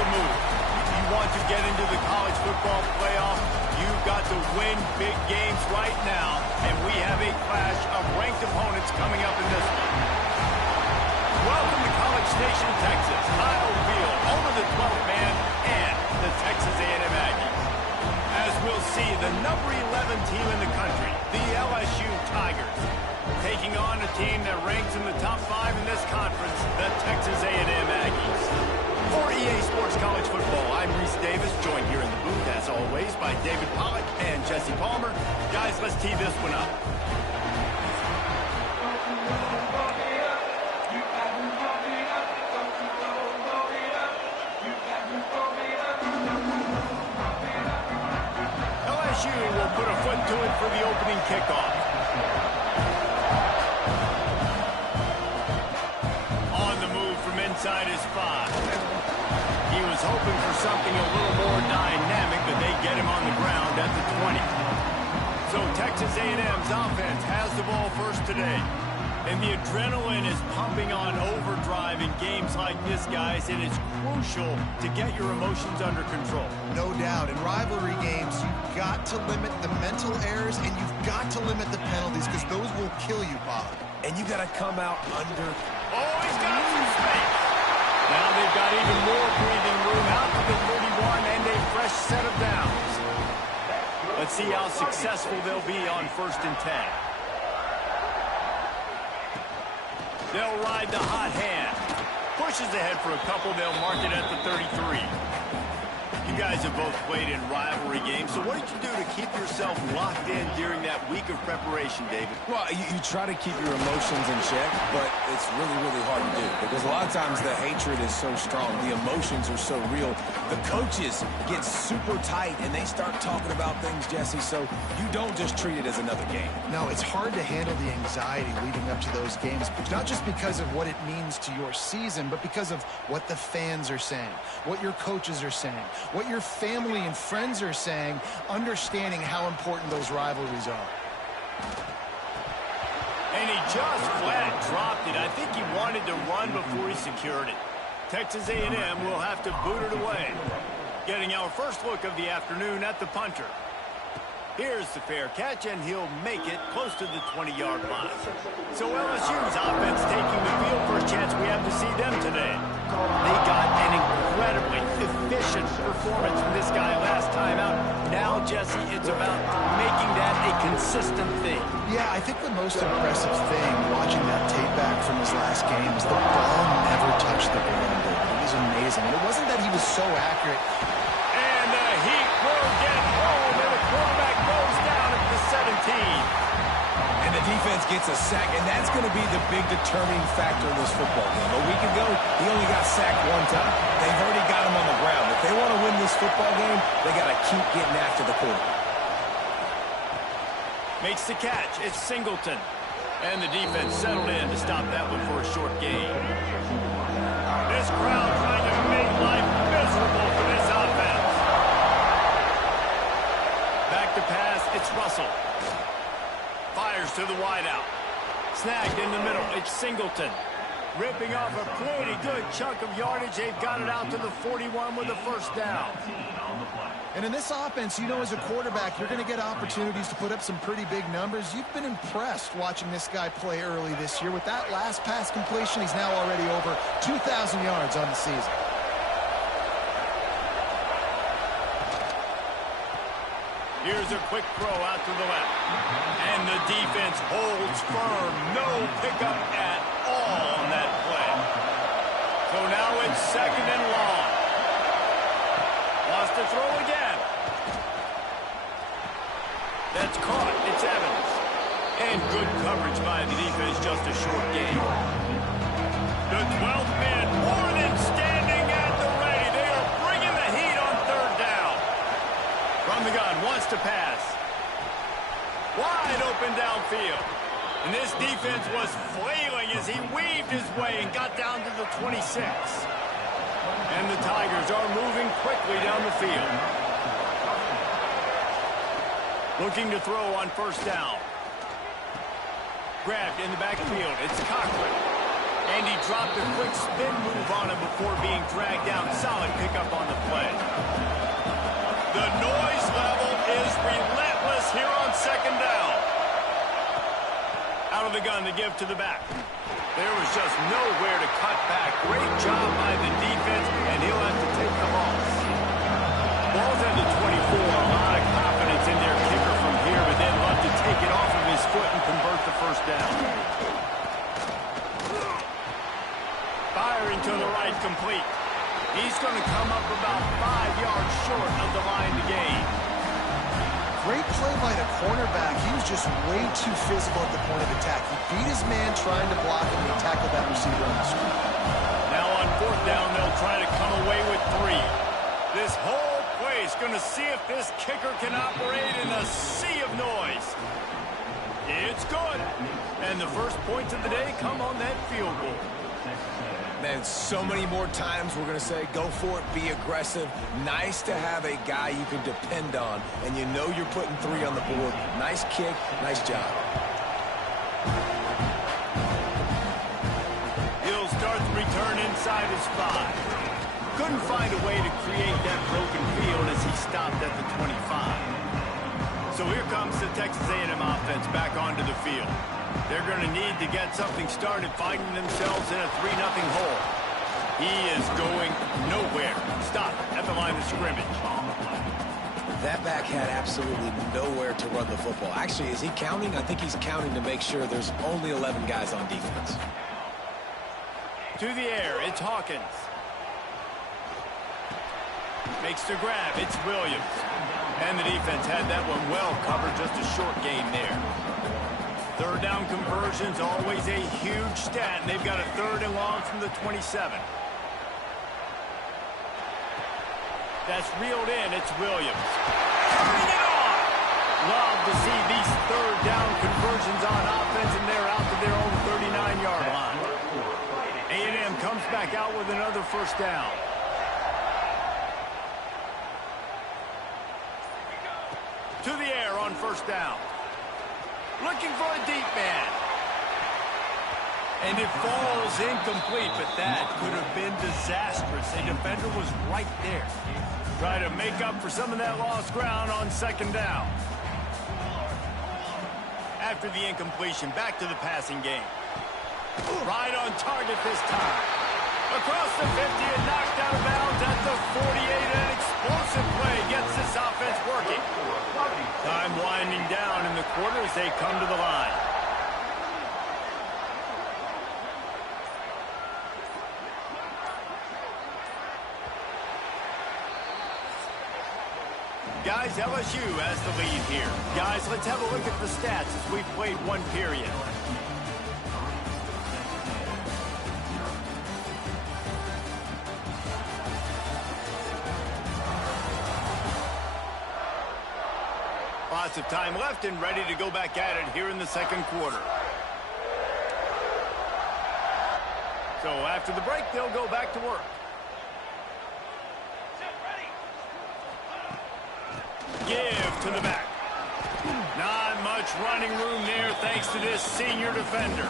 the move. If you want to get into the college football playoff, you've got to win big games right now, and we have a clash of ranked opponents coming up in this one. Welcome to College Station, Texas. Kyle Field, home of the 12th man and the Texas A&M Aggies. As we'll see, the number 11 team in the country, the LSU Tigers, taking on a team that ranks in the top 5 in this conference, the Texas A&M Aggies. For EA Sports College Football, I'm Reese Davis, joined here in the booth, as always, by David Pollack and Jesse Palmer. Guys, let's tee this one up. LSU will put a foot to it for the opening kickoff. On the move from inside his 5. He was hoping for something a little more dynamic, but they get him on the ground at the 20. So Texas A&M's offense has the ball first today. And the adrenaline is pumping on overdrive in games like this, guys, and it's crucial to get your emotions under control. No doubt. In rivalry games, you've got to limit the mental errors, and you've got to limit the penalties, because those will kill you, Bob. And you got to come out under. Oh, he's got some space. Now they've got even more breathing room out to the 31 and a fresh set of downs. Let's see how successful they'll be on 1st and 10. They'll ride the hot hand. Pushes ahead for a couple. They'll mark it at the 33. You guys have both played in rivalry games, so what did you do to keep yourself locked in during that week of preparation, David? Well, you try to keep your emotions in check, but it's really, really hard to do because a lot of times the hatred is so strong. The emotions are so real. The coaches get super tight, and they start talking about things, Jesse, so you don't just treat it as another game. No, it's hard to handle the anxiety leading up to those games, not just because of what it means to your season, but because of what the fans are saying, what your coaches are saying, what your family and friends are saying, understanding how important those rivalries are. And he just flat dropped it. I think he wanted to run before he secured it. Texas A&M will have to boot it away. Getting our first look of the afternoon at the punter. Here's the fair catch, and he'll make it close to the 20-yard line. So LSU's offense taking the field. First chance we have to see them today. They got an incredibly efficient performance from this guy last time out. Now, Jesse, it's about making that a consistent thing. Yeah, I think the most impressive thing watching that tape back from his last game is the ball never touched the ground. It was amazing. And it wasn't that he was so accurate. And the Heat will get home, and the quarterback goes down at the 17. And the defense gets a sack, and that's going to be the big determining factor in this football game. A week ago, he only got sacked 1 time. They've already got him on the ground. If they want to win this football game, they got to keep getting after the quarterback. Makes the catch. It's Singleton. And the defense settled in to stop that one for a short gain. This crowd trying to make life miserable for this offense. Back to pass. It's Russell. Fires to the wideout. Snagged in the middle. It's Singleton. Ripping off a pretty good chunk of yardage. They've got it out to the 41 with a first down. And in this offense, you know, as a quarterback, you're going to get opportunities to put up some pretty big numbers. You've been impressed watching this guy play early this year. With that last pass completion, he's now already over 2,000 yards on the season. Here's a quick throw out to the left. And the defense holds firm. No pickup at all on that play. So now it's 2nd and long. Wants to throw again. That's caught. It's Evans. And good coverage by the defense. Just a short gain. The 12th man more than standing at the ready. They are bringing the heat on 3rd down. From the gun, wants to pass. Wide open downfield. And this defense was flailing as he weaved his way and got down to the 26. And the Tigers are moving quickly down the field. Looking to throw on 1st down. Grabbed in the backfield. It's Cochran. And he dropped a quick spin move on him before being dragged down. Solid pickup on the play. The noise level is relentless here on second down. Out of the gun to give to the back. There was just nowhere to cut back. Great job by the defense, and he'll have to take the loss. Ball's at the 24. A lot of confidence in their kicker from here, but then love to take it off of his foot and convert the first down. Firing to the right, complete. He's going to come up about 5 yards short of the line to gain. Great play by the cornerback. He was just way too physical at the point of attack. He beat his man trying to block him, and he tackled that receiver on the screen. Now on fourth down, they'll try to come away with 3. This whole play is going to see if this kicker can operate in a sea of noise. It's good. And the first points of the day come on that field goal. Man, so many more times we're going to say, go for it, be aggressive. Nice to have a guy you can depend on, and you know you're putting 3 on the board. Nice kick, nice job. He'll start the return inside his 5. Couldn't find a way to create that broken field as he stopped at the 25. So here comes the Texas A&M offense back onto the field. They're going to need to get something started, finding themselves in a 3-0 hole. He is going nowhere. Stop at the line of scrimmage. That back had absolutely nowhere to run the football. Actually, is he counting? I think he's counting to make sure there's only 11 guys on defense. To the air, it's Hawkins. Makes the grab, it's Williams. And the defense had that one well covered, just a short gain there. Third down conversions, always a huge stat, and they've got a 3rd and long from the 27. That's reeled in, it's Williams. Turning it on! Love to see these 3rd down conversions on offense, and they're out to their own 39-yard line. A&M comes back out with another first down. To the air on first down. Looking for a deep man. And it falls incomplete, but that could have been disastrous. A defender was right there. Try to make up for some of that lost ground on second down. After the incompletion, back to the passing game. Right on target this time. Across the 50 and knocked out of bounds at the 48. An explosive play gets this offense working. Time winding down in the quarter as they come to the line. Guys, LSU has the lead here. Guys, let's have a look at the stats as we've played 1 period. Lots of time left and ready to go back at it here in the second quarter. So after the break, they'll go back to work. Give to the back. Not much running room there thanks to this senior defender.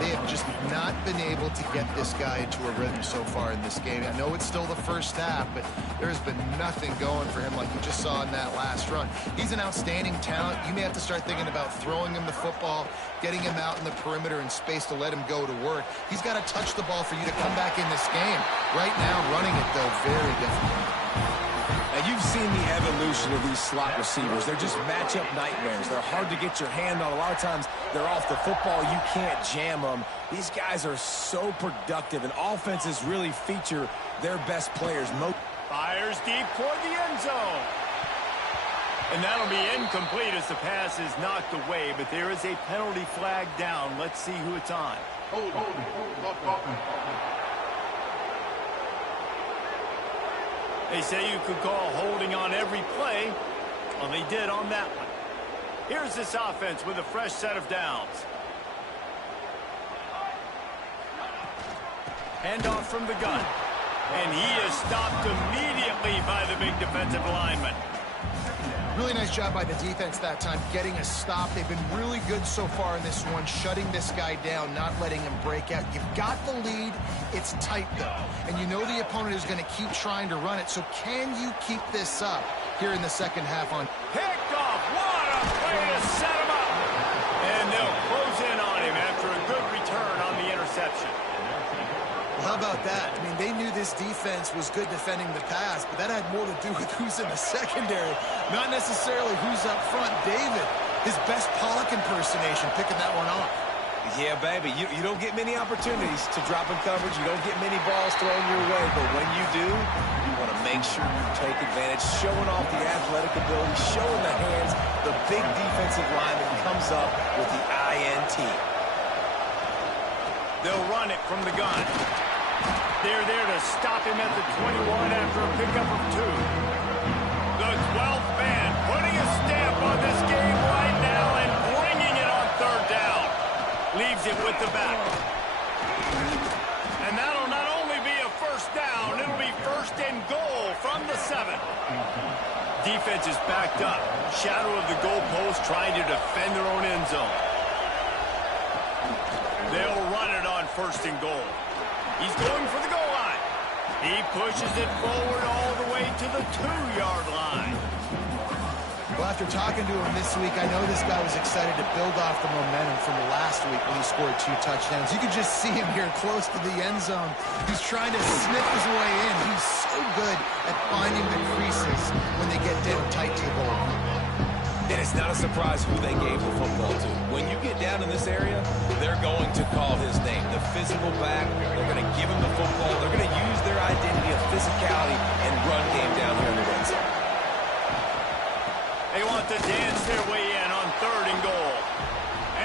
They have just not been able to get this guy into a rhythm so far in this game. I know it's still the first half, but there's been nothing going for him like you just saw in that last run. He's an outstanding talent. You may have to start thinking about throwing him the football, getting him out in the perimeter in space to let him go to work. He's got to touch the ball for you to come back in this game. Right now, running it, though, very difficult. And you've seen the evolution of these slot receivers. They're just matchup nightmares. They're hard to get your hand on. A lot of times they're off the football. You can't jam them. These guys are so productive, and offenses really feature their best players. Fires deep toward the end zone. And that'll be incomplete as the pass is knocked away, but there is a penalty flag down. Let's see who it's on. They say you could call holding on every play. Well, they did on that one. Here's this offense with a fresh set of downs. Handoff from the gun. And he is stopped immediately by the big defensive lineman. Really nice job by the defense that time, getting a stop. They've been really good so far in this one, shutting this guy down, not letting him break out. You've got the lead. It's tight, though. And you know the opponent is going to keep trying to run it. So can you keep this up here in the second half on? Picked off. What a play to set him up. And they'll close in on him after a good return on the interception. Well, how about that? I mean, they knew this defense was good defending the pass, but that had more to do with who's in the secondary, not necessarily who's up front. David, his best Pollock impersonation, picking that one off. Yeah, baby, you don't get many opportunities to drop in coverage. You don't get many balls thrown your way, but when you do, you want to make sure you take advantage, showing off the athletic ability, showing the hands. The big defensive lineman comes up with the INT. They'll run it from the gun. They're there to stop him at the 21 after a pickup of 2. The 12th man putting a stamp on this game right now and bringing it on third down. Leaves it with the back. And that'll not only be a first down, it'll be first and goal from the 7. Defense is backed up. Shadow of the goalpost trying to defend their own end zone. They'll run it on first and goal. He's going for the goal line. He pushes it forward all the way to the 2-yard line. Well, after talking to him this week, I know this guy was excited to build off the momentum from last week when he scored 2 touchdowns. You can just see him here close to the end zone. He's trying to snip his way in. He's so good at finding the creases when they get down tight to the goal. And it's not a surprise who they gave the football to. When you get down in this area, they're going to call his name. The physical back, they're going to give him the football. They're going to use their identity of physicality and run game down here in the red zone. They want to dance their way in on third and goal.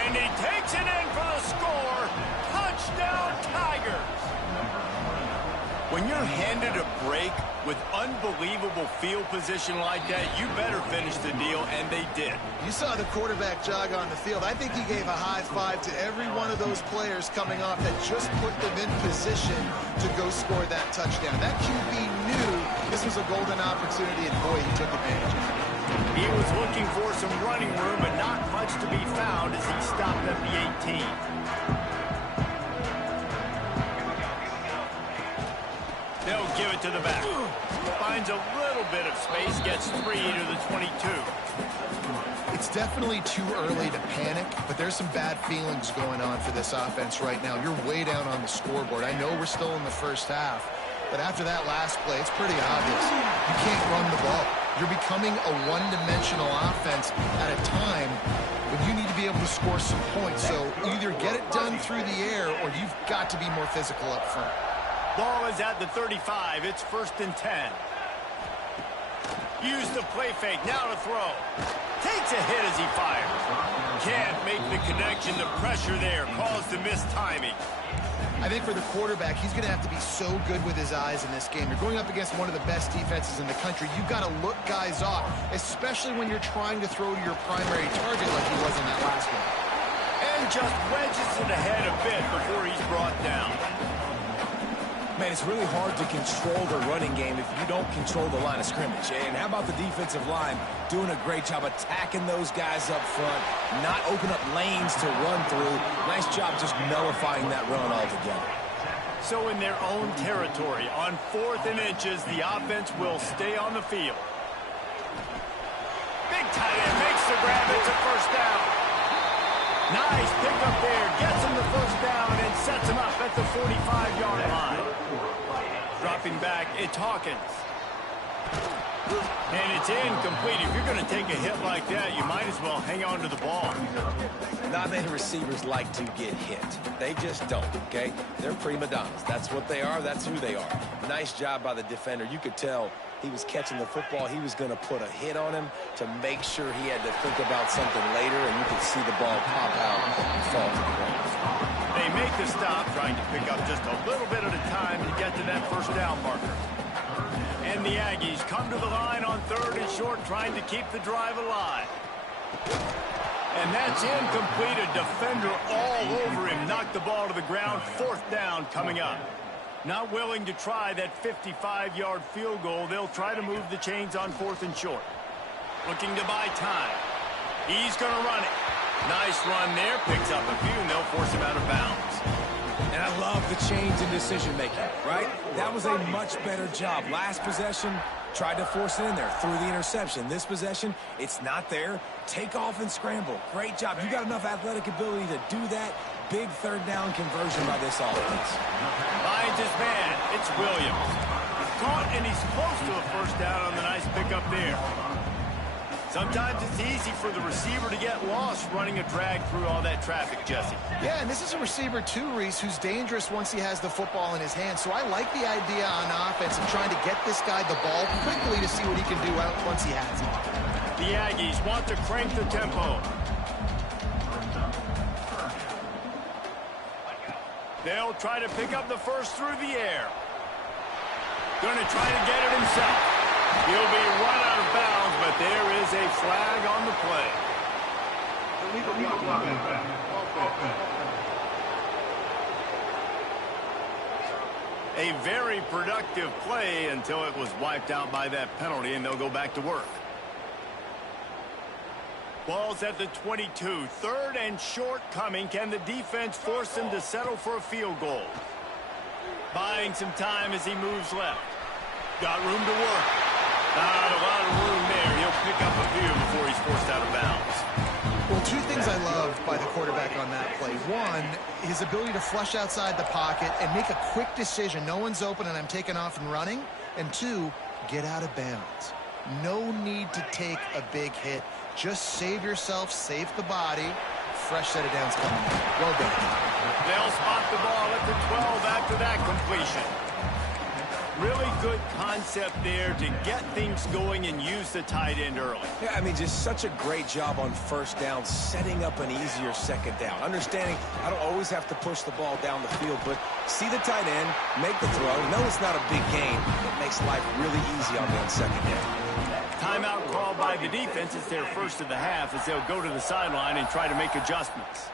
And he takes it in for the score. Touchdown, Tigers. When you're handed a break with unbelievable field position like that, you better finish the deal, and they did. You saw the quarterback jog on the field. I think he gave a high five to every one of those players coming off that just put them in position to go score that touchdown. That QB knew this was a golden opportunity, and boy, he took advantage of it. He was looking for some running room, but not much to be found as he stopped at the 18. They'll give it to the back. Finds a little bit of space, gets 3 to the 22. It's definitely too early to panic, but there's some bad feelings going on for this offense right now. You're way down on the scoreboard. I know we're still in the first half, but after that last play, it's pretty obvious. You can't run the ball. You're becoming a one-dimensional offense at a time when you need to be able to score some points. So either get it done through the air or you've got to be more physical up front. Ball is at the 35. It's first and 10. Use the play fake. Now to throw. Takes a hit as he fires. Can't make the connection. The pressure there caused the missed timing. I think for the quarterback, he's going to have to be so good with his eyes in this game. You're going up against one of the best defenses in the country. You've got to look guys off, especially when you're trying to throw to your primary target like he was in that last one. And just wedges it ahead a bit before he's brought down. Man, it's really hard to control the running game if you don't control the line of scrimmage. And how about the defensive line doing a great job attacking those guys up front, not open up lanes to run through. Nice job just nullifying that run altogether. So in their own territory, on 4th and inches, the offense will stay on the field. Big tight end makes the grab. It's a first down. Nice pickup there. Gets him the first down and sets him up at the 45-yard line. Dropping back, it's Hawkins. And it's incomplete. If you're going to take a hit like that, you might as well hang on to the ball. Not many receivers like to get hit. They just don't, okay? They're prima donnas. That's what they are. That's who they are. Nice job by the defender. You could tell he was catching the football. He was going to put a hit on him to make sure he had to think about something later, and you could see the ball pop out and fall to the ground. They make the stop, trying to pick up just a little bit at a time to get to that first down marker. And the Aggies come to the line on 3rd and short, trying to keep the drive alive. And that's incomplete. A defender all over him. Knocked the ball to the ground. 4th down coming up. Not willing to try that 55-yard field goal. They'll try to move the chains on 4th and short. Looking to buy time. He's going to run it. Nice run there. Picks up a few, and they'll force him out of bounds. And I love the change in decision-making, right? That was a much better job. Last possession, tried to force it in there, threw the interception. This possession, it's not there. Take off and scramble. Great job. You got enough athletic ability to do that. Big third down conversion by this offense. Finds his man. It's Williams. He's caught, and he's close to a first down on the nice pickup there. Sometimes it's easy for the receiver to get lost running a drag through all that traffic, Jesse. Yeah, and this is a receiver too, Reese, who's dangerous once he has the football in his hands. So I like the idea on offense of trying to get this guy the ball quickly to see what he can do once he has it. The Aggies want to crank the tempo. They'll try to pick up the first through the air. Going to try to get it himself. He'll be run out of bounds, but there is a flag on the play. A very productive play until it was wiped out by that penalty, and they'll go back to work. Ball's at the 22. Third and short coming. Can the defense force them to settle for a field goal? Buying some time as he moves left. Got room to work. Not a lot of room there. He'll pick up a few before he's forced out of bounds. Well, two things I love by the quarterback on that play. One, his ability to flush outside the pocket and make a quick decision. No one's open and I'm taking off and running. And two, get out of bounds. No need to take a big hit. Just save yourself, save the body. Fresh set of downs coming in. Well done. They'll spot the ball at the 12 after that completion. Really good concept there to get things going and use the tight end early. Yeah, I mean, just such a great job on first down, setting up an easier second down. Understanding I don't always have to push the ball down the field, but see the tight end, make the throw. No, it's not a big gain. It makes life really easy on me on second down. Timeout called by the defense. It's their first of the half as they'll go to the sideline and try to make adjustments.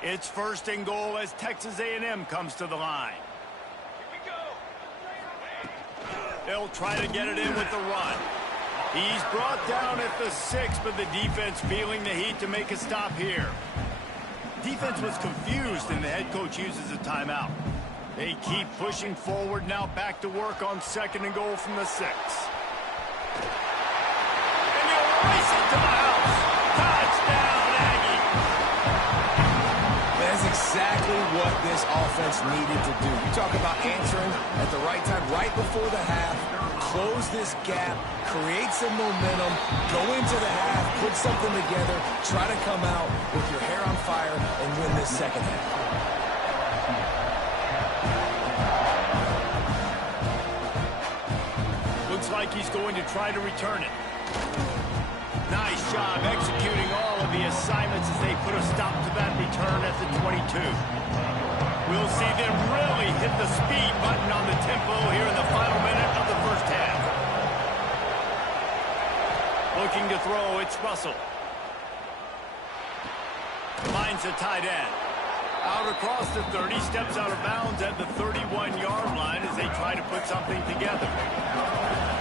It's first and goal as Texas A&M comes to the line. Here we go. They'll try to get it in with the run. He's brought down at the 6, but the defense feeling the heat to make a stop here. Defense was confused, and the head coach uses a timeout. They keep pushing forward, now back to work on second and goal from the 6. And they'll race it to the house. Touchdown, Aggie. That's exactly what this offense needed to do. You talk about answering at the right time, right before the half, close this gap, create some momentum, go into the half, put something together, try to come out with your hair on fire and win this second half. Looks like he's going to try to return it. Nice job executing all of the assignments as they put a stop to that return at the 22. We'll see them really hit the speed button on the tempo here in the final minute of the first half. Looking to throw, it's Russell. Finds the tight end. Out across the 30, steps out of bounds at the 31-yard line as they try to put something together.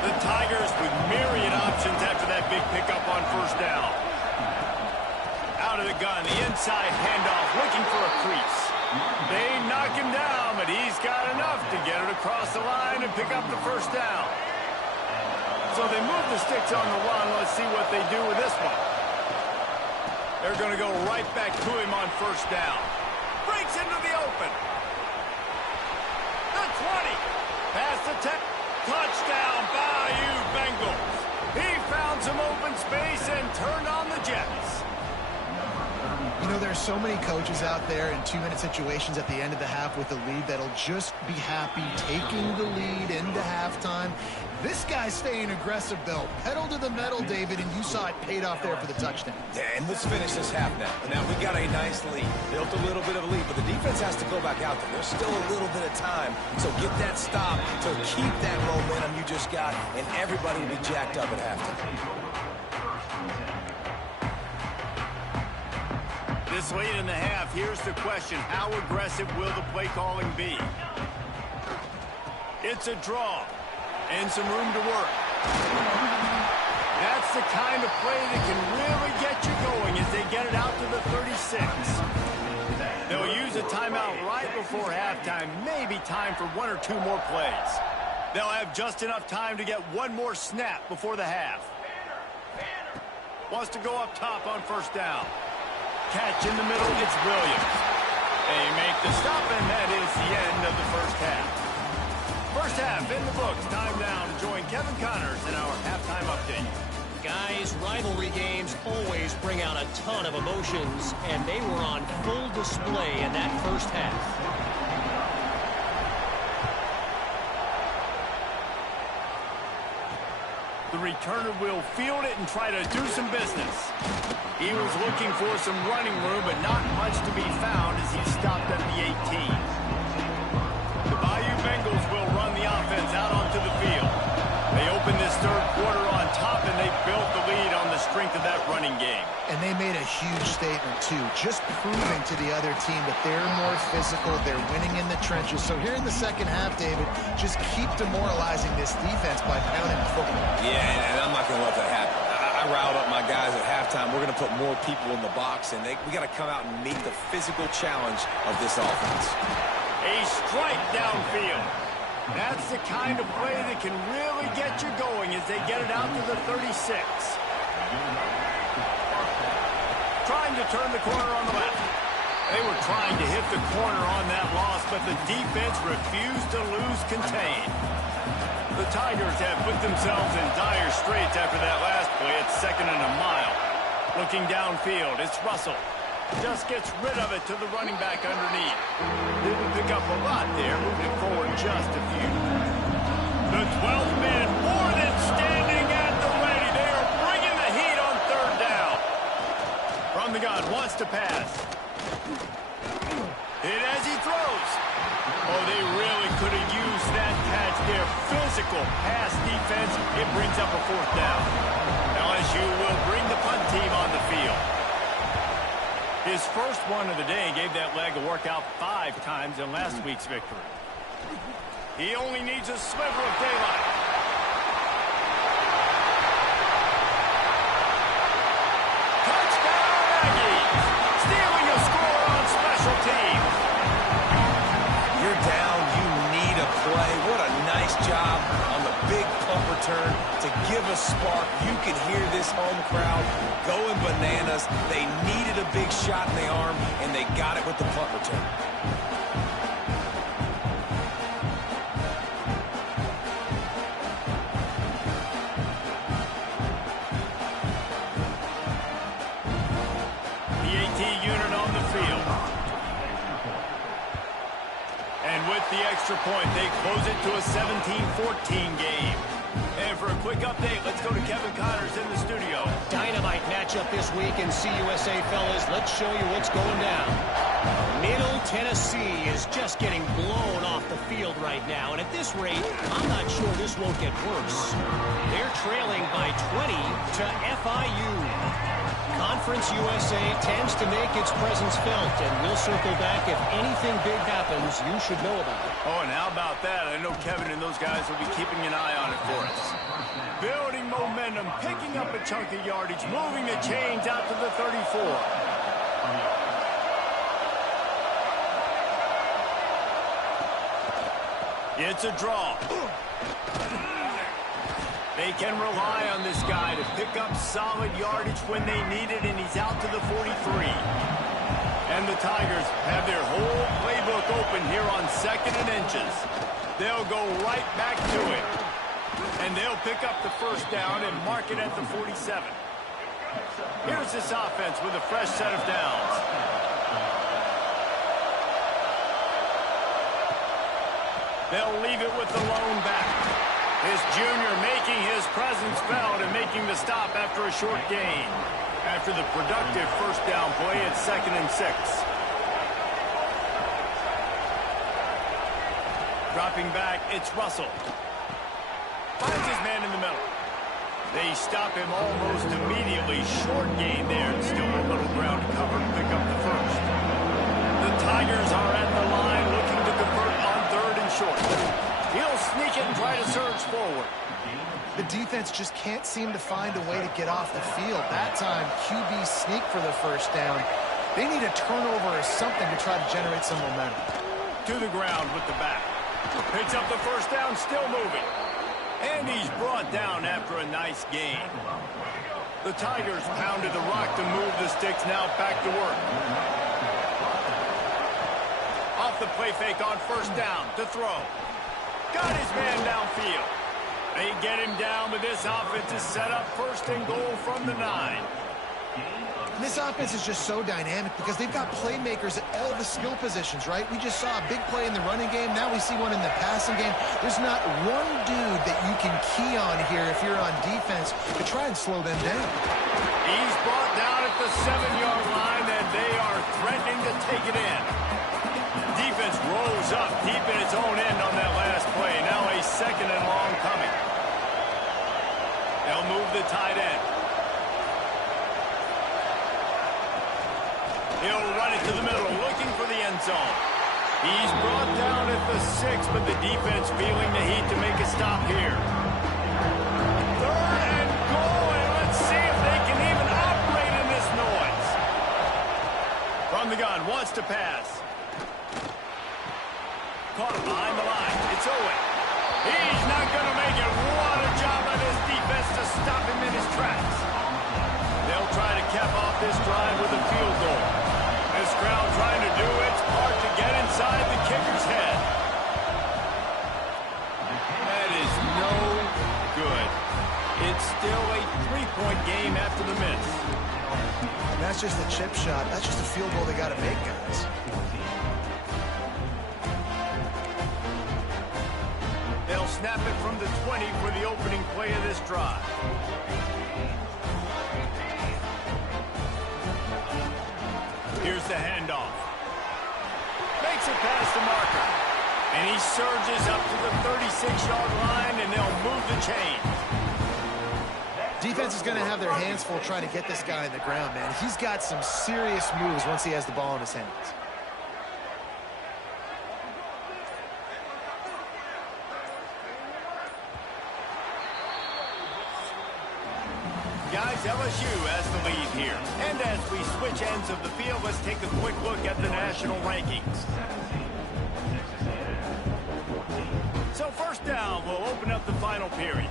The Tigers with myriad options after that big pickup on first down. Out of the gun, the inside handoff, looking for a crease. They knock him down, but he's got enough to get it across the line and pick up the first down. So they move the sticks on the run. Let's see what they do with this one. They're going to go right back to him on first down. Breaks into the open. The 20. Past the 10. Touchdown, Bayou Bengals. He found some open space and turned on the Jets. You know, there's so many coaches out there in 2-minute situations at the end of the half with the lead that'll just be happy taking the lead into halftime. This guy's staying aggressive, though. Pedal to the metal, David, and you saw it paid off there for the touchdown. Yeah, and let's finish this half now. Now, we got a nice lead. Built a little bit of a lead, but the defense has to go back out there. There's still a little bit of time. So get that stop to keep that momentum you just got, and everybody will be jacked up at halftime. This late in the half, here's the question. How aggressive will the play calling be? It's a draw and some room to work. That's the kind of play that can really get you going as they get it out to the 36. They'll use a timeout right before halftime, maybe time for one or two more plays. They'll have just enough time to get one more snap before the half. Wants to go up top on first down. Catch in the middle, it's Williams. They make the stop, and that is the end of the first half. First half in the books. Time now to join Kevin Connors in our halftime update. Guys, rivalry games always bring out a ton of emotions, and they were on full display in that first half. The returner will field it and try to do some business. He was looking for some running room, but not much to be found as he stopped at the 18. The Bayou Bengals will run the offense out onto the field. They open this third quarter on top, and they built the lead on the strength of that running game. And they made a huge statement, too, just proving to the other team that they're more physical, they're winning in the trenches. So here in the second half, David, just keep demoralizing this defense by pounding the football. Yeah, and I'm not going to let that happen. I riled up my guys at halftime. We're going to put more people in the box, and we got to come out and meet the physical challenge of this offense. A strike downfield. That's the kind of play that can really get you going as they get it out to the 36. Trying to turn the corner on the left. They were trying to hit the corner on that loss, but the defense refused to lose contain. The Tigers have put themselves in dire straits after that last play. It's second and a mile. Looking downfield, it's Russell. Just gets rid of it to the running back underneath. Didn't pick up a lot there, moving forward just a few. The 12th man more than standing at the ready. They are bringing the heat on third down. From the gun, wants to pass. Hit as he throws. Oh, they really could have used that catch there. Physical pass defense. It brings up a fourth down. LSU will bring the punt team on the field. His first one of the day gave that leg a workout 5 times in last week's victory. He only needs a sliver of daylight. Touchdown, Aggies! Stealing a score on special teams. You're down. You need a play. What a nice job on the big punt return to give a spark. You can hear this home crowd going bananas. They needed a big shot in the arm, and they got it with the punt return. The AT unit on the field. And with the extra point, they close it to a 17-14 game. And for a quick update, let's go to Kevin Connors in the studio. Dynamite matchup this week in CUSA, fellas. Let's show you what's going down. Middle Tennessee is just getting blown off the field right now. And at this rate, I'm not sure this won't get worse. They're trailing by 20 to FIU. Conference USA tends to make its presence felt, and we'll circle back if anything big happens you should know about it. Oh, and how about that? I know Kevin and those guys will be keeping an eye on it for us. Building momentum, picking up a chunk of yardage, moving the chains out to the 34. It's a draw. They can rely on this guy to pick up solid yardage when they need it, and he's out to the 43. And the Tigers have their whole playbook open here on 2nd and inches. They'll go right back to it. And they'll pick up the first down and mark it at the 47. Here's this offense with a fresh set of downs. They'll leave it with the lone back. This junior making his presence felt and making the stop after a short gain. After the productive first down play, it's 2nd and 6. Dropping back, it's Russell. Finds his man in the middle. They stop him almost immediately. Short gain there, and still a little ground to cover to pick up the first. The Tigers are at the line looking to convert on 3rd and short. He'll sneak it and try to surge forward. The defense just can't seem to find a way to get off the field. That time, QB sneak for the first down. They need a turnover or something to try to generate some momentum. To the ground with the back. Picks up the first down, still moving. And he's brought down after a nice gain. The Tigers pounded the rock to move the sticks, now back to work. Off the play fake on first down to throw. Got his man downfield. They get him down, but this offense is set up first and goal from the 9. And this offense is just so dynamic because they've got playmakers at all the skill positions, right? We just saw a big play in the running game. Now we see one in the passing game. There's not one dude that you can key on here if you're on defense to try and slow them down. He's brought down at the 7-yard line, and they are threatening to take it in. Defense rolls up deep in its own end on that last play. Now a second and long coming. They'll move the tight end. He'll run it to the middle, looking for the end zone. He's brought down at the 6, but the defense feeling the heat to make a stop here. Third and goal, and let's see if they can even operate in this noise. From the gun, wants to pass. Caught behind the line. It's Owen. He's not going to make it. What a job by this defense to stop him in his tracks. They'll try to cap off this drive with a field goal. This crowd trying to do its part to get inside the kicker's head. That is no good. It's still a 3-point game after the miss. And that's just a chip shot. That's just a field goal they got to make, guys. They'll snap it from the 20 for the opening play of this drive. Here's the handoff. Makes it past the marker. And he surges up to the 36-yard line, and they'll move the chain. Defense is going to have their hands full trying to get this guy in the ground, man. He's got some serious moves once he has the ball in his hands. Guys, LSU has the lead here. And as we switch ends of the field, let's take a quick look at the national rankings. So first down, we'll open up the final period.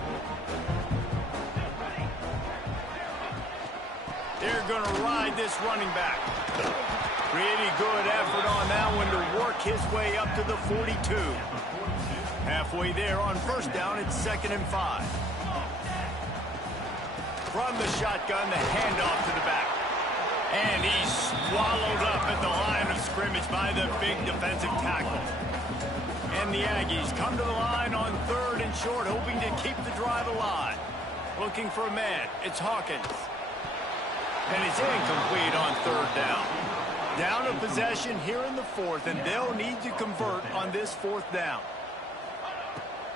They're going to ride this running back. Pretty good effort on that one to work his way up to the 42. Halfway there on first down, it's 2nd and 5. From the shotgun, the handoff to the back. And he's swallowed up at the line of scrimmage by the big defensive tackle. And the Aggies come to the line on 3rd and short, hoping to keep the drive alive. Looking for a man. It's Hawkins. And it's incomplete on 3rd down. Down a possession here in the 4th, and they'll need to convert on this 4th down.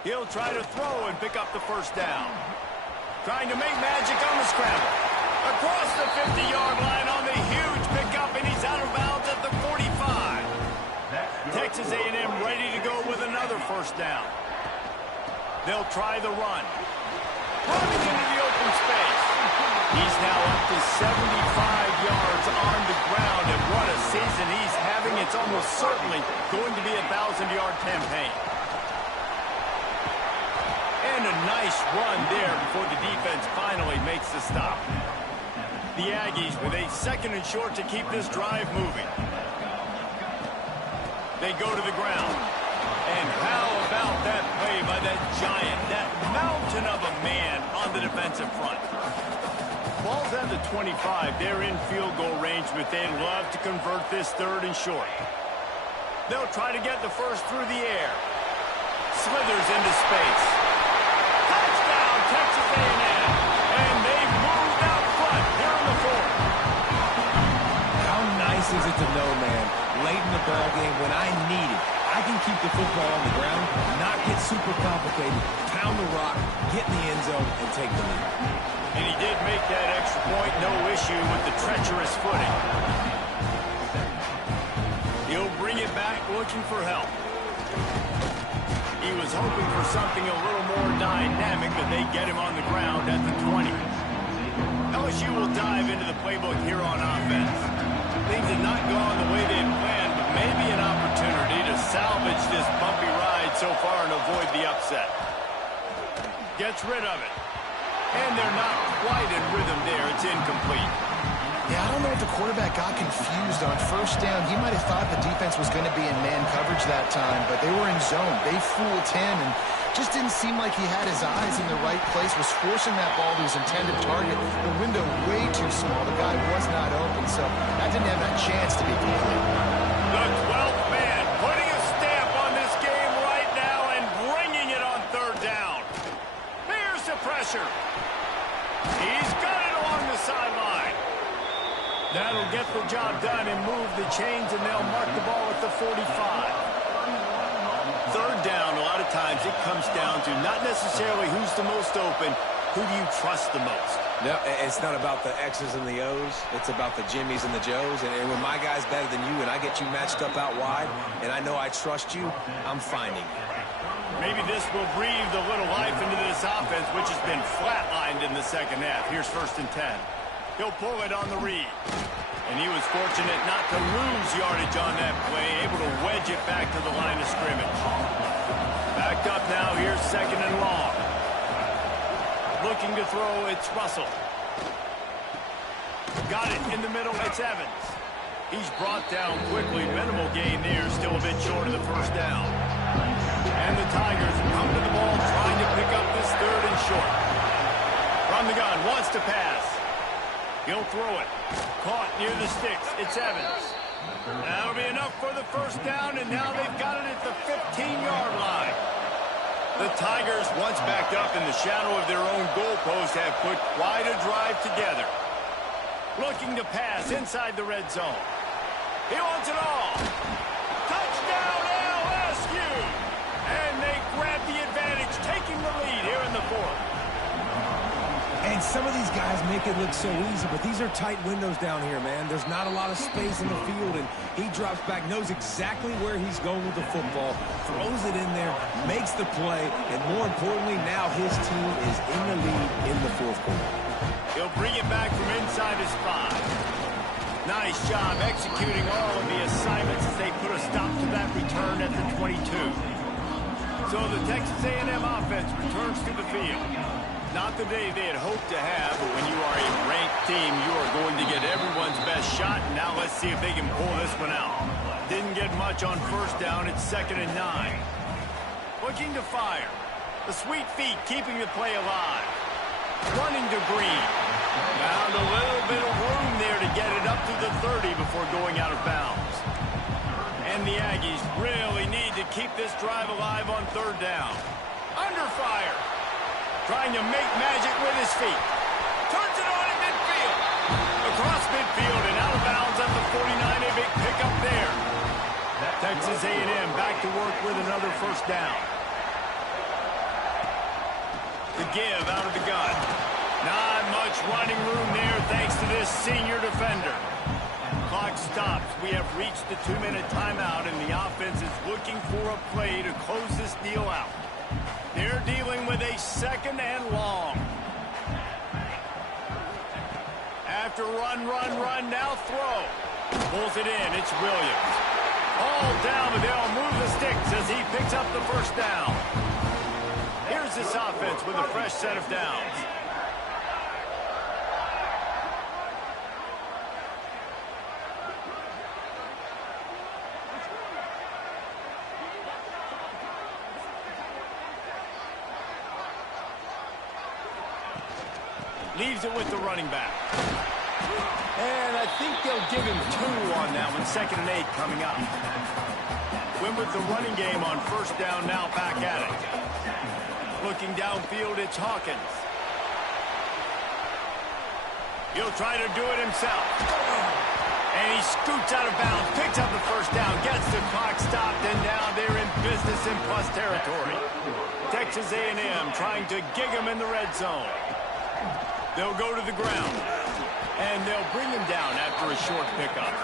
He'll try to throw and pick up the first down. Trying to make magic on the scramble. Across the 50-yard line on the huge pickup, and he's out of bounds at the 45. Texas A&M ready to go with another first down. They'll try the run. Running into the open space. He's now up to 75 yards on the ground, and what a season he's having. It's almost certainly going to be a 1,000-yard campaign. And a nice run there before the defense finally makes the stop. The Aggies with a 2nd and short to keep this drive moving. They go to the ground. And how about that play by that giant, that mountain of a man on the defensive front? Ball's at the 25. They're in field goal range, but they'd love to convert this 3rd and short. They'll try to get the first through the air. Slithers into space. Touchdown, Texas A&M. And they've moved out front here in the 4th. How nice is it to know, man, late in the ball game when I need it, I can keep the football on the ground, not get super complicated, pound the rock, get in the end zone, and take the lead. And he did make that extra point, no issue with the treacherous footing. He'll bring it back looking for help. He was hoping for something a little more dynamic, but they get him on the ground at the 20. LSU will dive into the playbook here on offense. Things have not gone the way they had planned, but maybe an opportunity to salvage this bumpy ride so far and avoid the upset. Gets rid of it. And they're not quite in rhythm there. It's incomplete. Yeah, I don't know if the quarterback got confused on first down. He might have thought the defense was going to be in man coverage that time, but they were in zone. They fooled 10 and just didn't seem like he had his eyes in the right place, was forcing that ball to his intended target. The window way too small. The guy was not open, so that didn't have that chance to be complete. The 12th man putting a stamp on this game right now and bringing it on third down. Here's the pressure. He's got it along the sideline. That'll get the job done and move the chains, and they'll mark the ball at the 45. Third down, a lot of times it comes down to not necessarily who's the most open, who do you trust the most? No, it's not about the X's and the O's. It's about the Jimmies and the Joes. And when my guy's better than you and I get you matched up out wide, and I know I trust you, I'm finding you. Maybe this will breathe a little life into this offense, which has been flatlined in the second half. Here's 1st and 10. He'll pull it on the read. And he was fortunate not to lose yardage on that play, able to wedge it back to the line of scrimmage. Backed up now, here's 2nd and long. Looking to throw, it's Russell. Got it in the middle, it's Evans. He's brought down quickly, minimal gain there, still a bit short of the first down. And the Tigers come to the ball, trying to pick up this 3rd and short. From the gun, wants to pass. He'll throw it. Caught near the sticks. It's Evans. That'll be enough for the first down, and now they've got it at the 15-yard line. The Tigers, once backed up in the shadow of their own goalpost, have put quite a drive together. Looking to pass inside the red zone. He wants it all. Touchdown, LSU! And they grab the advantage, taking the lead here in the 4th. And some of these guys make it look so easy, but these are tight windows down here, man. There's not a lot of space in the field, and he drops back, knows exactly where he's going with the football, throws it in there, makes the play, and more importantly, now his team is in the lead in the 4th quarter. He'll bring it back from inside his 5. Nice job executing all of the assignments as they put a stop to that return at the 22. So the Texas A&M offense returns to the field. Not the day they had hoped to have, but when you are a ranked team, you are going to get everyone's best shot. And now let's see if they can pull this one out. Didn't get much on first down. It's 2nd and 9. Looking to fire. The sweet feet keeping the play alive. Running to Green. Found a little bit of room there to get it up to the 30 before going out of bounds. And the Aggies really need to keep this drive alive on 3rd down. Under fire. Trying to make magic with his feet. Turns it on in midfield. Across midfield and out of bounds at the 49. A big pickup there. Texas A&M back to work with another first down. The give out of the gun. Not much running room there thanks to this senior defender. Clock stops. We have reached the 2-minute timeout, and the offense is looking for a play to close this deal out. They're dealing with a 2nd and long. After run, now throw. Pulls it in. It's Williams. All down, but they'll move the sticks as he picks up the first down. Here's this offense with a fresh set of downs. Leaves it with the running back. And I think they'll give him 2 on that one. 2nd and 8 coming up. Win with the running game on first down, now back at it. Looking downfield, it's Hawkins. He'll try to do it himself. And he scoots out of bounds, picks up the first down, gets the clock stopped, and now they're in business in plus territory. Texas A&M trying to gig him in the red zone. They'll go to the ground, and they'll bring him down after a short pickup.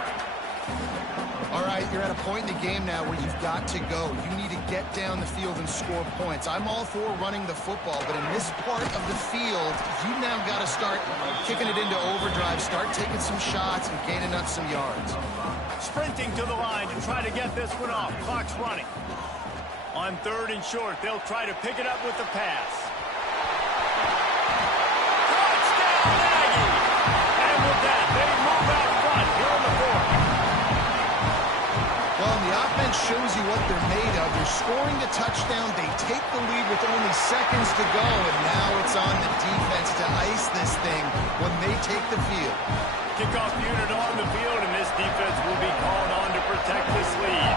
All right, you're at a point in the game now where you've got to go. You need to get down the field and score points. I'm all for running the football, but in this part of the field, you now got to start kicking it into overdrive, start taking some shots and gaining up some yards. Sprinting to the line to try to get this one off. Clock's running. On 3rd and short, they'll try to pick it up with the pass. Touchdown, Aggie! And with that, they move out front here in the 4th. Well, the offense shows you what they're made of. They're scoring the touchdown. They take the lead with only seconds to go, and now it's on the defense to ice this thing when they take the field. Kickoff unit on the field, and this defense will be called on to protect this lead.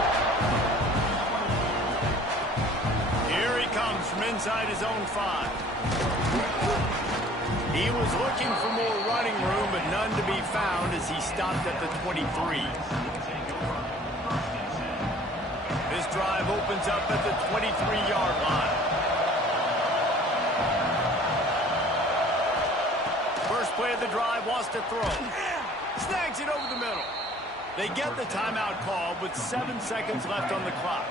Here he comes from inside his own 5. He was looking for more running room, but none to be found as he stopped at the 23. This drive opens up at the 23-yard line. First play of the drive, wants to throw. Snags it over the middle. They get the timeout call with 7 seconds left on the clock.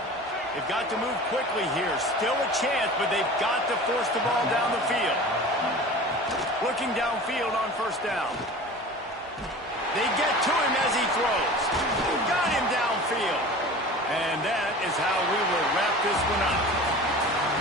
They've got to move quickly here. Still a chance, but they've got to force the ball down the field. Looking downfield on 1st down. They get to him as he throws. Got him downfield. And that is how we will wrap this one up.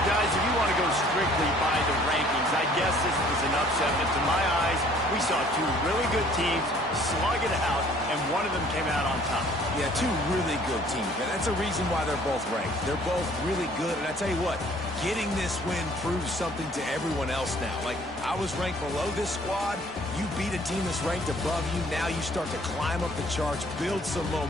Guys, if you want to go strictly by the rankings, I guess this was an upset, but to my eyes, we saw 2 really good teams slug it out, and one of them came out on top. Yeah, 2 really good teams, and that's a reason why they're both ranked. They're both really good, and I tell you what, getting this win proves something to everyone else now. Like, I was ranked below this squad. You beat a team that's ranked above you. Now you start to climb up the charts, build some momentum.